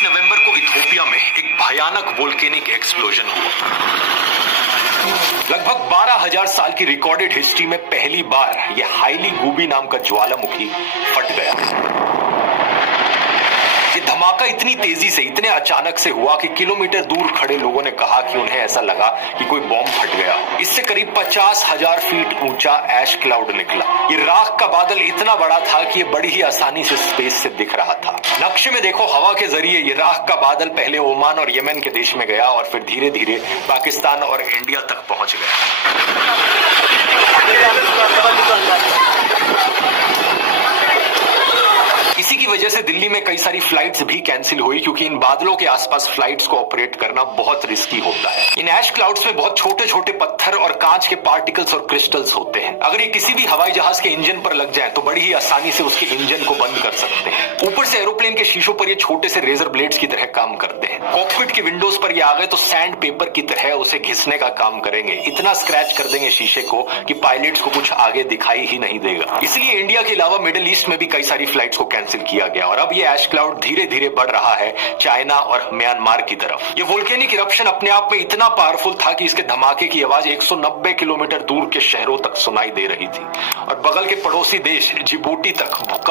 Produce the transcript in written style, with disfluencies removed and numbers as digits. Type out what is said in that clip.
23 नवंबर को इथियोपिया में एक भयानक वोल्केनिक एक्सप्लोजन हुआ। लगभग 12,000 साल की रिकॉर्डेड हिस्ट्री में पहली बार यह हाईली गूबी नाम का ज्वालामुखी फट गया। ये धमाका इतनी तेजी से, इतने अचानक से हुआ कि किलोमीटर दूर खड़े लोगों ने कहा कि उन्हें ऐसा लगा कि कोई बॉम्ब फट गया। इससे करीब 50,000 फीट ऊंचा ऐश क्लाउड निकला। ये राख का बादल इतना बड़ा था कि ये बड़ी ही आसानी से स्पेस से दिख रहा था। नक्शे में देखो, हवा के जरिए ये राख का बादल पहले ओमान और यमन के देश में गया और फिर धीरे धीरे पाकिस्तान और इंडिया तक पहुंच गया। इसी की वजह से दिल्ली में कई सारी फ्लाइट्स भी कैंसिल हुई, क्योंकि इन बादलों के आसपास फ्लाइट्स को ऑपरेट करना बहुत रिस्की होता है। इन ऐश क्लाउड्स में बहुत छोटे छोटे पत्थर और कांच के पार्टिकल्स और क्रिस्टल्स होते हैं। अगर ये किसी भी हवाई जहाज के इंजन पर लग जाए तो बड़ी ही आसानी से उसके इंजन को बंद कर सकते हैं। ऊपर से एरोप्लेन के शीशों पर ये छोटे से रेजर ब्लेड्स की तरह काम करते हैं। कॉकपिट की विंडोज पर ये आ गए तो सैंड पेपर की तरह उसे घिसने का काम करेंगे। इतना स्क्रैच कर देंगे शीशे को कि पायलट्स को कुछ आगे दिखाई ही नहीं देगा। इसलिए इंडिया के अलावा मिडिल ईस्ट में भी कई सारी फ्लाइट्स को कैंसिल किया गया और अब ये ऐश क्लाउड धीरे धीरे बढ़ रहा है चाइना और म्यांमार की तरफ। ये वोल्केनिक इरप्शन अपने आप में इतना पावरफुल था कि इसके धमाके की आवाज 190 किलोमीटर दूर के शहरों तक सुनाई दे रही थी और बगल के पड़ोसी देश जिबूटी तक भूकंप